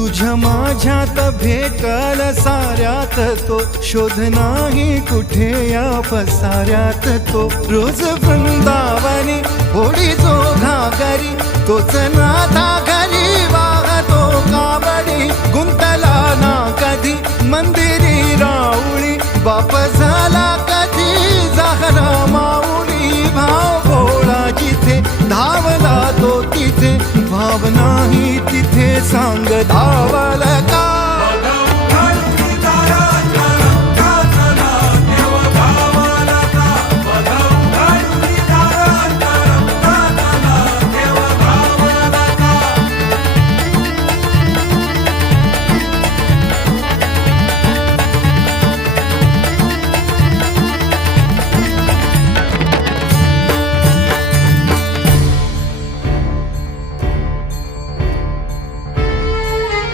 तुझ्या माझ्यात भेटल साऱ्यात तो, शोध नाही कुठे या पसाऱ्यात तो. रोज वृंदावनी होडी जो घागरी, तोच नाथा घरी वाहतो कावडी. गुंतला ना कधी मंदिरी राऊळी, बाप झाला कधी जाहरा माऊली. भाव भोळा जिथे धावला तो तिथे, भाव नाही तिथे सांग धाव.